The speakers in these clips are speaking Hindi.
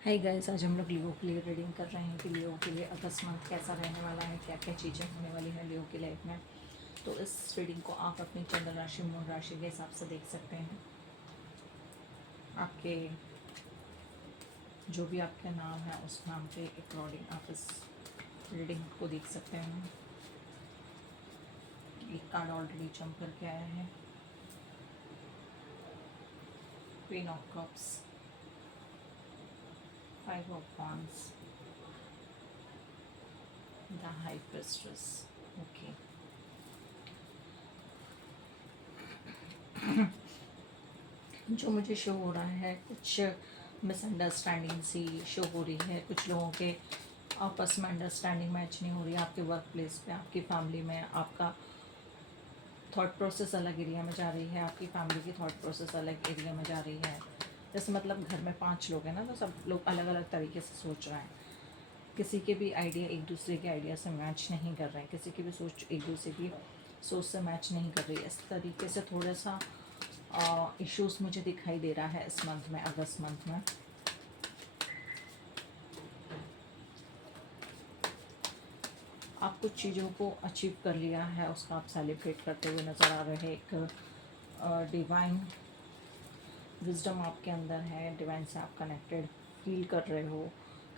हाय गाइस, आज हम लोग लियो के लिए रीडिंग कर रहे हैं कि लियो के लिए अगस्त मंथ कैसा रहने वाला है, क्या क्या चीज़ें होने वाली हैं लियो की लाइफ में। तो इस रीडिंग को आप अपनी चंद्र राशि मूल राशि के हिसाब से देख सकते हैं। आपके जो भी आपका नाम है उस नाम के अकॉर्डिंग आप इस रीडिंग को देख सकते हैं। एक कार्ड ऑलरेडी जंप करके आया है, queen of cups, 5 of wands, the high prestress. Okay, जो मुझे शो हो रहा है कुछ मिसअंडरस्टैंडिंग सी शो हो रही है। कुछ लोगों के आपस में अंडरस्टैंडिंग मैच नहीं हो रही है। आपके वर्क प्लेस पे, आपकी फैमिली में आपका थॉट प्रोसेस अलग एरिया में जा रही है, आपकी फैमिली की थॉट प्रोसेस अलग एरिया में जा रही है। जैसे मतलब घर में 5 लोग हैं ना, तो सब लोग अलग अलग तरीके से सोच रहे हैं। किसी के भी आइडिया एक दूसरे के आइडिया से मैच नहीं कर रहे हैं, किसी की भी सोच एक दूसरे की सोच से मैच नहीं कर रही है। इस तरीके से थोड़ा सा इश्यूज मुझे दिखाई दे रहा है इस मंथ में, अगस्त मंथ में। आप कुछ चीज़ों को अचीव कर लिया है, उसका आप सेलिब्रेट करते हुए नज़र आ रहे हैं। एक डिवाइन विजडम आपके अंदर है, डिवाइन से आप कनेक्टेड फील कर रहे हो,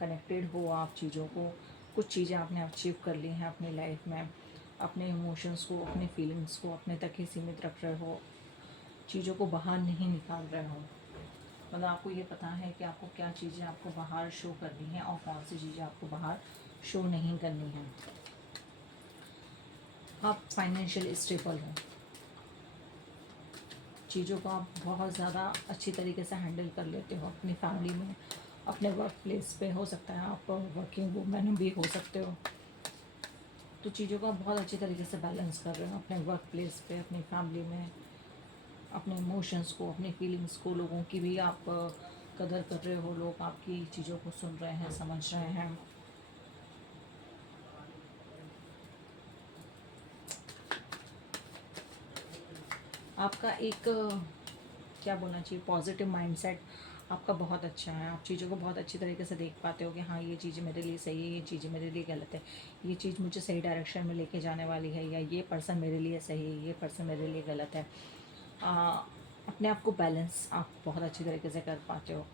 कनेक्टेड हो आप चीज़ों को। कुछ चीज़ें आपने अचीव कर ली हैं अपनी लाइफ में। अपने इमोशंस को, अपने फीलिंग्स को अपने तक ही सीमित रख रहे हो, चीज़ों को बाहर नहीं निकाल रहे हो। मतलब आपको ये पता है कि आपको क्या चीज़ें आपको बाहर शो करनी है और कौन सी चीज़ें आपको बाहर शो नहीं करनी है। आप फाइनेंशियल स्टेबल हो, चीज़ों को आप बहुत ज़्यादा अच्छी तरीके से हैंडल कर लेते हो अपनी फैमिली में, अपने वर्क प्लेस पे। हो सकता है आप वर्किंग वूमेन भी हो सकते हो, तो चीज़ों को आप बहुत अच्छी तरीके से बैलेंस कर रहे हो अपने वर्क प्लेस पे, अपनी फैमिली में। अपने इमोशंस को, अपनी फीलिंग्स को, लोगों की भी आप कदर कर रहे हो। लोग आपकी चीज़ों को सुन रहे हैं, समझ रहे हैं। आपका एक क्या बोलना चाहिए, पॉजिटिव माइंडसेट आपका बहुत अच्छा है। आप चीज़ों को बहुत अच्छी तरीके से देख पाते हो कि हाँ, ये चीज़ मेरे लिए सही है, ये चीज़ मेरे लिए गलत है, ये चीज़ मुझे सही डायरेक्शन में लेके जाने वाली है, या ये पर्सन मेरे लिए सही है, ये पर्सन मेरे लिए गलत है। अपने आप को बैलेंस आप बहुत अच्छी तरीके से कर पाते हो।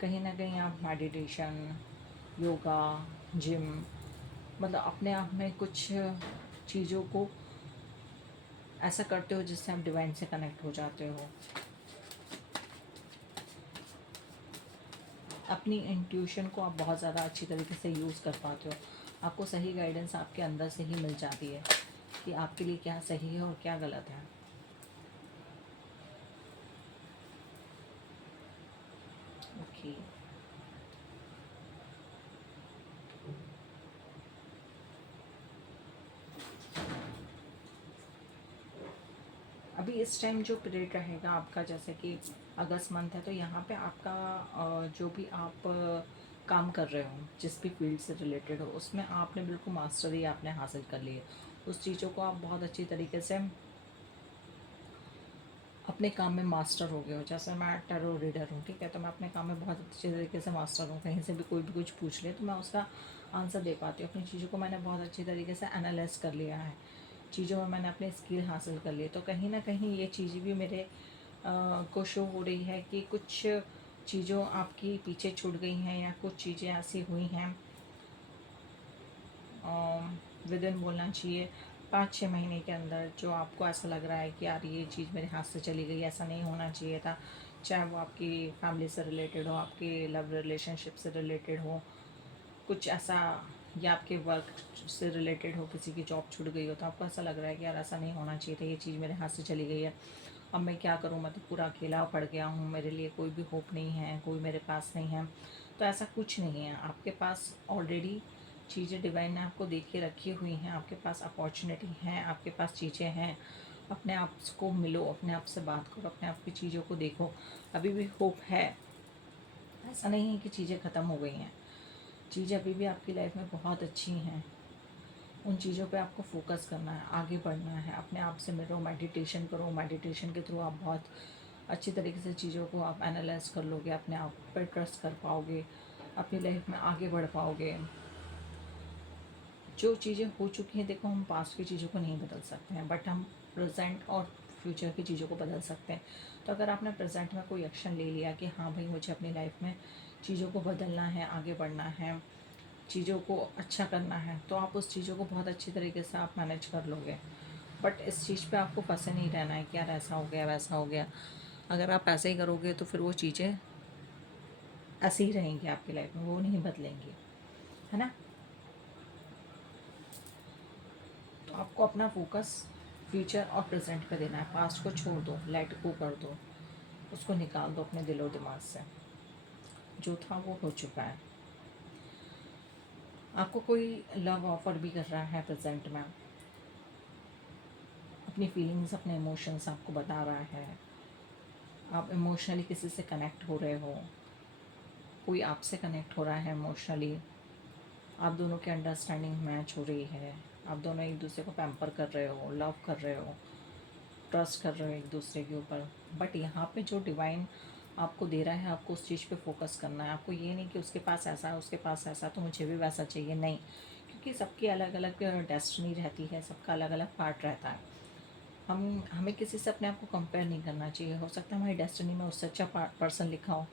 कहीं ना कहीं आप मेडिटेशन, योगा, जिम, मतलब अपने आप में कुछ चीज़ों को ऐसा करते हो जिससे आप डिवाइन से कनेक्ट हो जाते हो। अपनी इंट्यूशन को आप बहुत ज़्यादा अच्छी तरीके से यूज़ कर पाते हो। आपको सही गाइडेंस आपके अंदर से ही मिल जाती है कि आपके लिए क्या सही है और क्या गलत है। ओके, अभी इस टाइम जो पीरियड रहेगा आपका, जैसे कि अगस्त मंथ है, तो यहाँ पे आपका जो भी आप काम कर रहे हो, जिस भी फील्ड से रिलेटेड हो, उसमें आपने बिल्कुल मास्टरी आपने हासिल कर ली है। उस चीज़ों को आप बहुत अच्छी तरीके से अपने काम में मास्टर हो गए हो। जैसे मैं टैरो रीडर हूँ, ठीक है, तो मैं अपने काम में बहुत अच्छे तरीके से मास्टर हूँ। कहीं से भी कोई भी कुछ पूछ ले तो मैं उसका आंसर दे पाती हूँ। अपनी चीज़ों को मैंने बहुत अच्छी तरीके से एनालाइज कर लिया है, चीज़ों में मैंने अपनी स्किल हासिल कर ली। तो कहीं ना कहीं ये चीज़ें भी मेरे को शो हो रही है कि कुछ चीज़ों आपकी पीछे छूट गई हैं, या कुछ चीज़ें ऐसी हुई हैं विद इन बोलना चाहिए 5-6 महीने के अंदर, जो आपको ऐसा लग रहा है कि यार ये चीज़ मेरे हाथ से चली गई, ऐसा नहीं होना चाहिए था। चाहे वो आपकी फैमिली से रिलेटेड हो, आपके लव रिलेशनशिप से रिलेटेड हो, कुछ ऐसा, या आपके वर्क से रिलेटेड हो, किसी की जॉब छूट गई हो, तो आपको ऐसा लग रहा है कि यार ऐसा नहीं होना चाहिए था, ये चीज़ मेरे हाथ से चली गई है, अब मैं क्या करूँ, मैं तो पूरा अकेला पड़ गया हूँ, मेरे लिए कोई भी होप नहीं है, कोई मेरे पास नहीं है। तो ऐसा कुछ नहीं है, आपके पास ऑलरेडी चीज़ें डिवाइन ने आपको दे के रखी हुई हैं। आपके पास अपॉर्चुनिटी है, आपके पास चीज़ें हैं। अपने आप को मिलो, अपने आप से बात करो, अपने आप की चीज़ों को देखो। अभी भी होप है, ऐसा नहीं है कि चीज़ें ख़त्म हो गई हैं। चीज़ें अभी भी आपकी लाइफ में बहुत अच्छी हैं। उन चीज़ों पे आपको फोकस करना है, आगे बढ़ना है, अपने आप से मिलो, मेडिटेशन करो। मेडिटेशन के थ्रू आप बहुत अच्छी तरीके से चीज़ों को आप एनालाइज कर लोगे, अपने आप पर ट्रस्ट कर पाओगे। अपनी लाइफ में आगे बढ़ पाओगे। जो चीज़ें हो चुकी हैं, देखो हम पास्ट की चीज़ों को नहीं बदल सकते हैं, बट हम प्रेजेंट और फ्यूचर की चीज़ों को बदल सकते हैं। तो अगर आपने प्रेजेंट में कोई एक्शन ले लिया कि हाँ भाई मुझे अपनी लाइफ में चीज़ों को बदलना है, आगे बढ़ना है, चीज़ों को अच्छा करना है, तो आप उस चीज़ों को बहुत अच्छी तरीके से आप मैनेज कर लोगे। बट इस चीज़ पे आपको फंसे नहीं रहना है कि यार ऐसा हो गया वैसा हो गया। अगर आप ऐसे ही करोगे तो फिर वो चीज़ें ऐसी ही रहेंगी आपकी लाइफ में, वो नहीं बदलेंगी, है ना। तो आपको अपना फोकस फ्यूचर और प्रेजेंट पे देना है। पास्ट को छोड़ दो, लेट गो कर दो, उसको निकाल दो अपने दिलो दिमाग से। जो था वो हो चुका है। आपको कोई लव ऑफर भी कर रहा है प्रेजेंट में, अपनी फीलिंग्स अपने इमोशंस आपको बता रहा है, आप इमोशनली किसी से कनेक्ट हो रहे हो, कोई आपसे कनेक्ट हो रहा है इमोशनली, आप दोनों की अंडरस्टैंडिंग मैच हो रही है, आप दोनों एक दूसरे को पैम्पर कर रहे हो, लव कर रहे हो, ट्रस्ट कर रहे हो एक दूसरे के ऊपर। बट यहाँ पे जो डिवाइन आपको दे रहा है, आपको उस चीज़ पे फोकस करना है। आपको ये नहीं कि उसके पास ऐसा है, उसके पास ऐसा, तो मुझे भी वैसा चाहिए, नहीं। क्योंकि सबकी अलग अलग डेस्टिनी रहती है, सबका अलग अलग पार्ट रहता है। हमें किसी से अपने आप को कंपेयर नहीं करना चाहिए। हो सकता है हमारी डेस्टिनी में उससे अच्छा पर्सन लिखा हो,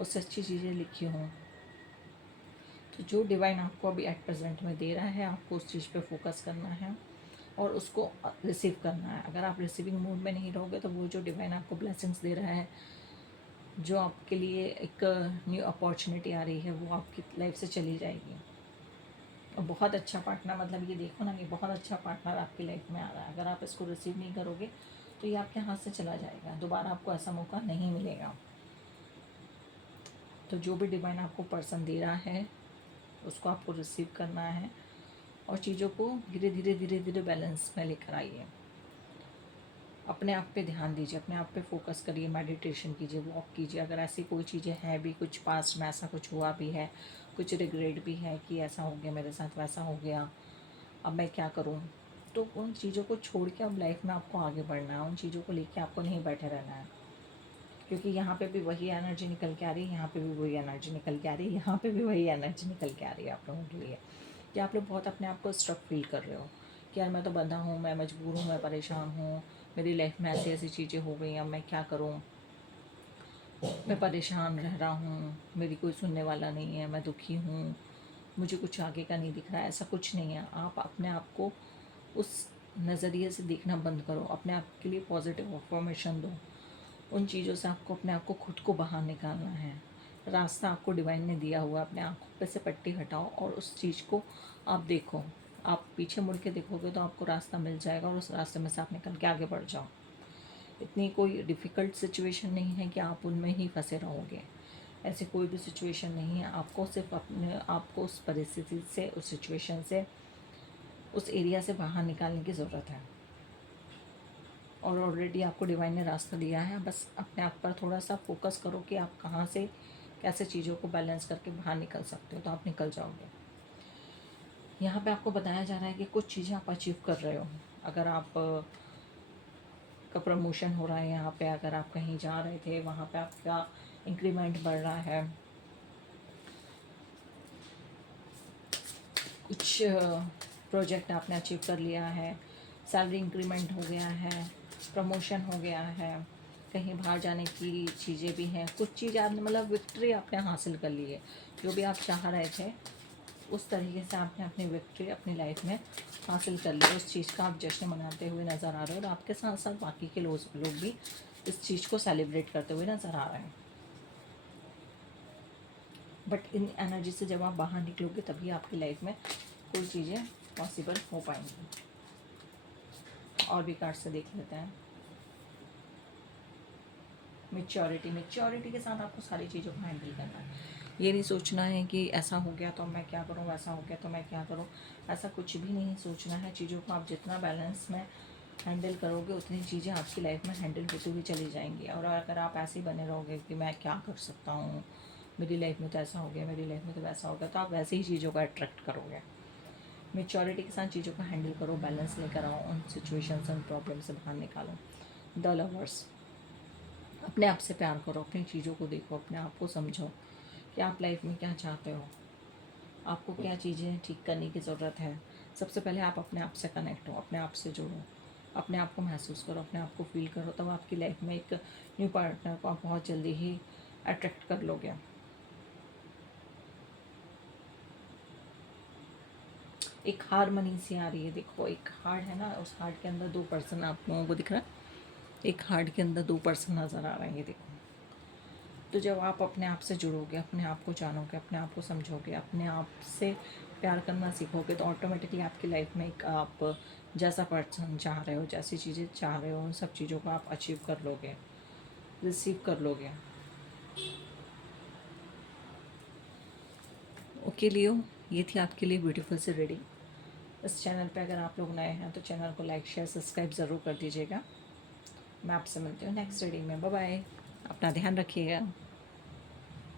उससे अच्छी चीज़ें लिखी हों। तो जो डिवाइन आपको अभी एट प्रेजेंट में दे रहा है, आपको उस चीज़ पे फोकस करना है और उसको रिसीव करना है। अगर आप रिसीविंग मूड में नहीं रहोगे तो वो जो डिवाइन आपको ब्लेसिंग्स दे रहा है, जो आपके लिए एक न्यू अपॉर्चुनिटी आ रही है, वो आपकी लाइफ से चली जाएगी। और बहुत अच्छा पार्टनर, मतलब ये देखो ना कि बहुत अच्छा पार्टनर आपकी लाइफ में आ रहा है। अगर आप इसको रिसीव नहीं करोगे तो ये आपके हाथ से चला जाएगा, दोबारा आपको ऐसा मौका नहीं मिलेगा। तो जो भी डिवाइन आपको पर्सन दे रहा है, उसको आपको रिसीव करना है और चीज़ों को धीरे धीरे धीरे धीरे बैलेंस में लेकर आइए। अपने आप पे ध्यान दीजिए, अपने आप पे फोकस करिए, मेडिटेशन कीजिए, वॉक कीजिए। अगर ऐसी कोई चीज़ें हैं भी, कुछ पास्ट में ऐसा कुछ हुआ भी है, कुछ रिग्रेट भी है कि ऐसा हो गया मेरे साथ, वैसा हो गया, अब मैं क्या करूं, तो उन चीज़ों को छोड़ के अब लाइफ में आपको आगे बढ़ना है। उन चीज़ों को लेके आपको नहीं बैठे रहना है। क्योंकि यहाँ पे भी वही एनर्जी निकल के आ रही है, यहाँ पे भी वही एनर्जी निकल के आ रही है, यहाँ पे भी वही एनर्जी निकल के आ रही है आप लोगों के लिए। कि आप लोग बहुत अपने आप को स्ट्रक फील कर रहे हो कि यार मैं तो बंधा हूँ, मैं मजबूर हूँ, मैं परेशान हूँ, मेरी लाइफ में ऐसी ऐसी चीज़ें हो गई, अब मैं क्या करूँ, मैं परेशान रह रहा हूँ, मेरी कोई सुनने वाला नहीं है, मैं दुखी हूँ, मुझे कुछ आगे का नहीं दिख रहा है। ऐसा कुछ नहीं है। आप अपने आप को उस नज़रिए से देखना बंद करो, अपने आप के लिए पॉजिटिव अफर्मेशन दो। उन चीज़ों से आपको अपने आप को खुद को बाहर निकालना है। रास्ता आपको डिवाइन ने दिया हुआ है, अपने आँखों पे से पट्टी हटाओ और उस चीज़ को आप देखो। आप पीछे मुड़ के देखोगे तो आपको रास्ता मिल जाएगा और उस रास्ते में से आप निकल के आगे बढ़ जाओ। इतनी कोई डिफ़िकल्ट सिचुएशन नहीं है कि आप उनमें ही फंसे रहोगे। ऐसी कोई भी सिचुएशन नहीं है। आपको सिर्फ अपने आपको उस परिस्थिति से, उस सिचुएशन से, उस एरिया से बाहर निकालने की ज़रूरत है। और ऑलरेडी आपको डिवाइन ने रास्ता दिया है। बस अपने आप पर थोड़ा सा फोकस करो कि आप कहाँ से कैसे चीज़ों को बैलेंस करके बाहर निकल सकते हो, तो आप निकल जाओगे। यहाँ पे आपको बताया जा रहा है कि कुछ चीज़ें आप अचीव कर रहे हो। अगर आप का प्रमोशन हो रहा है यहाँ पे, अगर आप कहीं जा रहे थे वहाँ पे आपका इंक्रीमेंट बढ़ रहा है, कुछ प्रोजेक्ट आपने अचीव कर लिया है, सैलरी इंक्रीमेंट हो गया है, प्रमोशन हो गया है, कहीं बाहर जाने की चीज़ें भी हैं, कुछ चीज़ आपने मतलब विक्ट्री आपने हासिल कर ली है। जो भी आप चाह रहे थे उस तरीके से आपने अपनी विक्ट्री अपनी लाइफ में हासिल कर ली। उस चीज़ का आप जश्न मनाते हुए नज़र आ रहे हो और आपके साथ साथ बाकी के लोग भी इस चीज़ को सेलिब्रेट करते हुए नज़र आ रहे हैं। बट इन एनर्जी से जब आप बाहर निकलोगे तभी आपकी लाइफ में कोई चीज़ें पॉसिबल हो पाएंगी। और भी कार्ड से देख लेते हैं। मेच्योरिटी के साथ आपको सारी चीज़ों को हैंडल करना है। ये नहीं सोचना है कि ऐसा हो गया तो मैं क्या करूँ, वैसा हो गया तो मैं क्या करूँ, ऐसा कुछ भी नहीं सोचना है। चीज़ों को आप जितना बैलेंस में हैंडल करोगे उतनी चीज़ें आपकी लाइफ में हैंडल होती हुई चली जाएंगी। और अगर आप ऐसे ही बने रहोगे कि मैं क्या कर सकता हूँ, मेरी लाइफ में तो ऐसा हो गया, मेरी लाइफ में तो वैसा हो गया, तो आप वैसे ही चीज़ों को अट्रैक्ट करोगे। मेच्योरिटी के साथ चीज़ों को हैंडल करो, बैलेंस लेकर आओ, उन सिचुएशन से, उन प्रॉब्लम से बाहर निकालो। द लवर्स, अपने आप से प्यार करो, अपनी चीज़ों को देखो, अपने आप को समझो कि आप लाइफ में क्या चाहते हो, आपको क्या चीज़ें ठीक करने की ज़रूरत है। सबसे पहले आप अपने आप से कनेक्ट हो, अपने आप से जुड़ो, अपने आप को महसूस करो, अपने आप को फील करो, तब आपकी लाइफ में एक न्यू पार्टनर को आप बहुत जल्दी ही अट्रैक्ट कर लोगे। एक हारमनी सी आ रही है, देखो एक हार्ट है ना, उस हार्ट के अंदर 2 पर्सन आप लोगों को दिख रहा है। एक हार्ट के अंदर 2 पर्सन नज़र आ रहे हैं, ये देखो। तो जब आप अपने आप से जुड़ोगे, अपने आप को जानोगे, अपने आप को समझोगे, अपने आप से प्यार करना सीखोगे, तो ऑटोमेटिकली आपकी लाइफ में एक आप जैसा पर्सन चाह रहे हो, जैसी चीज़ें चाह रहे हो, उन सब चीज़ों को आप अचीव कर लोगे, रिसीव कर लोगे। ओके लियो, ये थी आपके लिए ब्यूटीफुल सी रीडिंग। इस चैनल पे अगर आप लोग नए हैं तो चैनल को लाइक शेयर सब्सक्राइब ज़रूर कर दीजिएगा। मैं आपसे मिलती हूँ नेक्स्ट रीडिंग में। बाय बाय, अपना ध्यान रखिएगा।